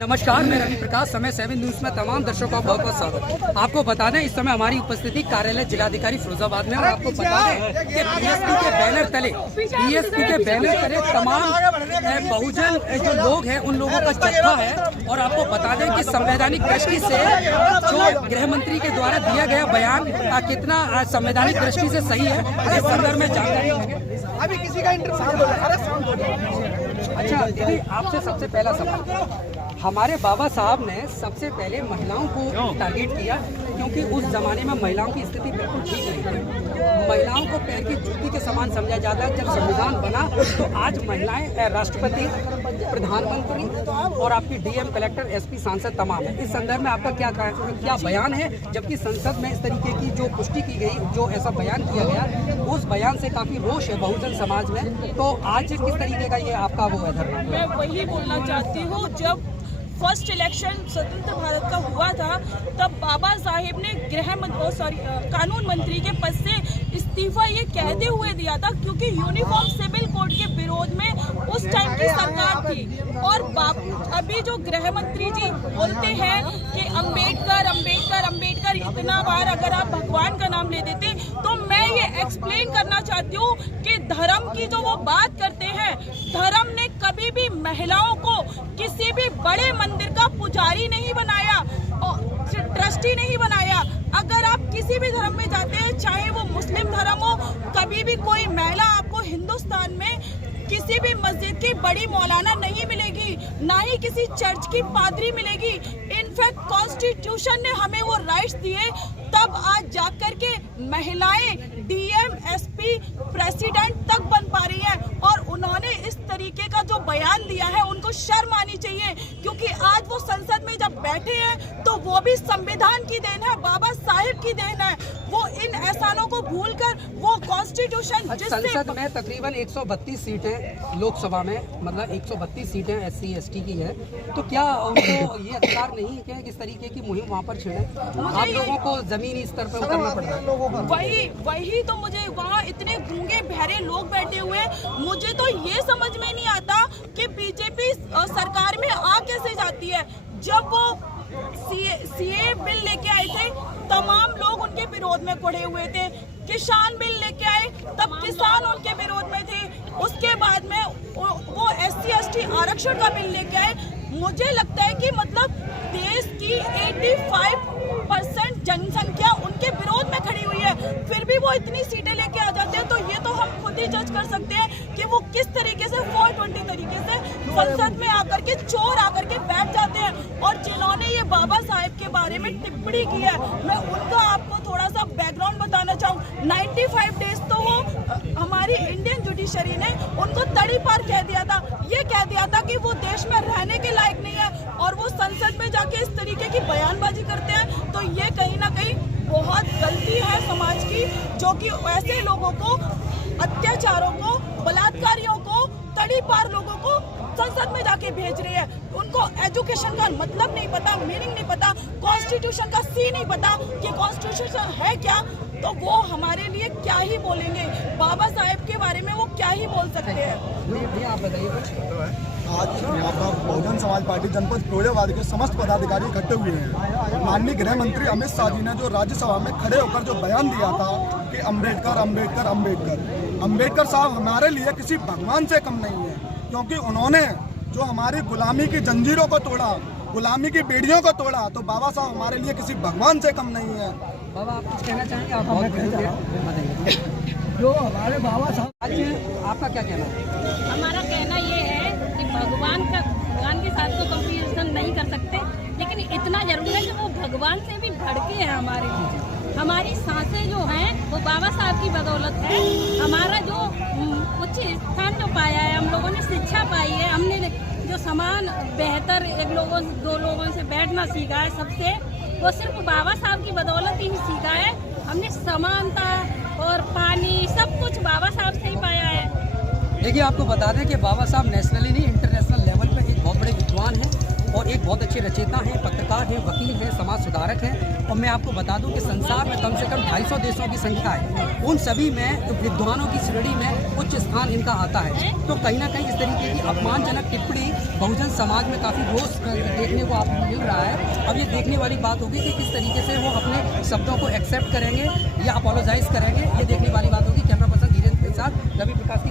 नमस्कार, मैं रवि प्रकाश, समय 7 न्यूज में तमाम दर्शकों का बहुत बहुत स्वागत। आपको बता दें इस समय हमारी उपस्थिति कार्यालय जिलाधिकारी फिरोजाबाद में, और आपको बता दें कि बीएसपी के बैनर तले तमाम बहुजन जो लोग हैं उन लोगों का जत्था है। और आपको बता दें कि संवैधानिक दृष्टि से जो गृह मंत्री के द्वारा दिया गया बयान कितना संवैधानिक दृष्टि से सही है, इस संदर्भ में जानकारी अभी किसी का अच्छा दीदी, आपसे सबसे पहला सवाल, हमारे बाबा साहब ने सबसे पहले महिलाओं को टारगेट किया, क्योंकि उस जमाने में महिलाओं की स्थिति बिल्कुल ठीक नहीं थी। महिलाओं को पैर की जूती के समान समझा जाता है। जब संविधान बना तो आज महिलाएं राष्ट्रपति, प्रधानमंत्री और आपकी डीएम, कलेक्टर, एसपी, सांसद तमाम है। इस संदर्भ में आपका क्या बयान है, जबकि संसद में इस तरीके की जो पुष्टि की गई, जो ऐसा बयान किया गया, उस बयान से काफी रोष है बहुजन समाज में। तो आज किस तरीके का ये आपका वो है धरना? मैं वही बोलना चाहती हूँ, जब फर्स्ट इलेक्शन स्वतंत्र भारत का हुआ था तब बाबा साहेब ने कानून मंत्री के पद से इस्तीफा ये कहते हुए दिया था, क्योंकि यूनिफॉर्म सिविल कोड के विरोध में उस टाइम की सरकार थी। और अभी जो गृह मंत्री जी बोलते हैं कि अम्बेडकर अम्बेडकर अम्बेडकर, इतना बार अगर आप भगवान का नाम ले देते, तो मैं ये एक्सप्लेन करना चाहती हूँ कि धर्म की जो वो बात करते हैं, धर्म ने कभी भी महिलाओं को किसी भी बड़े मंदिर का पुजारी नहीं बनाया और ट्रस्टी नहीं बनाया। अगर आप किसी भी धर्म में जाते हैं, चाहे वो मुस्लिम धर्म हो, कभी भी कोई महिला आपको हिंदुस्तान में किसी भी मस्जिद की बड़ी मौलाना नहीं मिलेगी, ना ही किसी चर्च की पादरी मिलेगी। इनफैक्ट कॉन्स्टिट्यूशन ने हमें वो राइट्स दिए, तब आज जाकर के महिलाएं डीएम, एसपी, प्रेसिडेंट तक बन पा रही है। और उन्होंने इस तरीके का जो बयान दिया है, उनको शर्म आनी चाहिए, क्योंकि आज वो संसद में जब बैठे हैं तो वो भी संविधान की देन है, बाबा साहेब की देन है। वो इन एहसानों को भूलकर वो कॉन्स्टिट्यूशन, संसद में तकरीबन 132 सीटें, लोकसभा में मतलब 132 सीटें SC ST की है, तो क्या उनको ये अधिकार नहीं है कि इस तरीके की मुहिम वहाँ पर छेड़े? आप लोगों को जमीनी स्तर पर उतरना पड़ रहा है। वही तो मुझे वहाँ इतने गूंगे बहरे लोग बैठे हुए, मुझे तो ये समझ में नहीं आता कि बीजेपी सरकार में आ कैसे जाती है। जब वो सीए बिल लेके आए थे, तमाम लोग उनके विरोध में खड़े हुए थे। किसान बिल लेके आए, तब किसान उनके विरोध में थे। उसके बाद में वो SC ST आरक्षण का बिल लेके आए। मुझे लगता है कि मतलब देश की 85% जनसंख्या उनके विरोध में खड़ी हुई है, फिर भी वो इतनी सीटें लेके आ जाते हैं। तो ये तो हम खुद ही जज कर सकते हैं कि वो किस तरीके से 420 तरीके से संसद में आकर के चोर आकर के बैठ जाते हैं। और जिन्होंने ये बाबा साहेब के बारे में टिप्पणी की है, मैं उनका आपको थोड़ा सा बैकग्राउंड बताना चाहूँ। 95 डेज तो वो हमारी इंडियन जुडिशरी ने उनको तड़ी पार कह दिया था। ये कह दिया था कि वो देश में रहने के लायक नहीं है, और वो संसद में जाके इस तरीके की बयानबाजी करते हैं। तो ये कहीं ना कहीं बहुत गलती है समाज की, जो कि ऐसे लोगों को, अत्याचारों को, बलात्कारियों को, तड़ी पार लोगों को संसद में जाके भेज रही है। उनको एजुकेशन का मतलब नहीं पता, मीनिंग नहीं पता, कॉन्स्टिट्यूशन का सी नहीं पता कि कॉन्स्टिट्यूशन है क्या। तो वो हमारे लिए क्या ही बोलेंगे, बाबा साहेब के बारे में वो क्या ही बोल सकते हैं। आप बताइए। आज बहुजन समाज पार्टी जनपद फिरोजाबाद के समस्त पदाधिकारी इकट्ठे हुए हैं। माननीय गृह मंत्री अमित शाह जी ने जो राज्यसभा में खड़े होकर जो बयान दिया था कि अम्बेडकर अम्बेडकर अम्बेडकर, अम्बेडकर साहब हमारे लिए किसी भगवान से कम नहीं है, क्योंकि उन्होंने जो हमारी गुलामी की जंजीरों को तोड़ा, गुलामी की बेड़ियों को तोड़ा, तो बाबा साहब हमारे लिए किसी भगवान से कम नहीं है। बाबा, आप कुछ कहना चाहेंगे? आप बताइए जो हमारे बाबा साहब, आज आपका क्या कहना है? हमारा कहना ये है कि भगवान के साथ तो कंपैरिजन नहीं कर सकते, लेकिन इतना जरूर है कि वो भगवान से भी बढ़के हैं हमारे लिए। हमारी सांसें जो हैं वो बाबा साहब की बदौलत है। हमारा जो उच्च स्थान जो पाया है, हम लोगों ने शिक्षा पाई है, हमने जो समान बेहतर दो लोगों से बैठना सीखा है सबसे, वो सिर्फ बाबा साहब की बदौलत ही सीखा है। हमने समानता और पानी सब कुछ बाबा साहब से ही पाया है। देखिए, आपको बता दें कि बाबा साहब नेशनली नहीं, इंटरनेशनल लेवल पे एक बहुत बड़े विद्वान हैं। और एक बहुत अच्छे रचयिता हैं, पत्रकार हैं, वकील हैं, समाज सुधारक हैं। और मैं आपको बता दूं कि संसार में कम से कम 250 देशों की संख्या है, उन सभी में विद्वानों की श्रेणी में उच्च स्थान इनका आता है। तो कहीं ना कहीं इस तरीके की अपमानजनक टिप्पणी बहुजन समाज में काफ़ी रोष देखने को आपको मिल रहा है। अब ये देखने वाली बात होगी कि किस तरीके से वो अपने शब्दों को एक्सेप्ट करेंगे या अपोलोजाइज करेंगे, ये देखने वाली बात होगी। कैमरा पर्सन धीरेन्द्र के साथ रवि प्रकाश की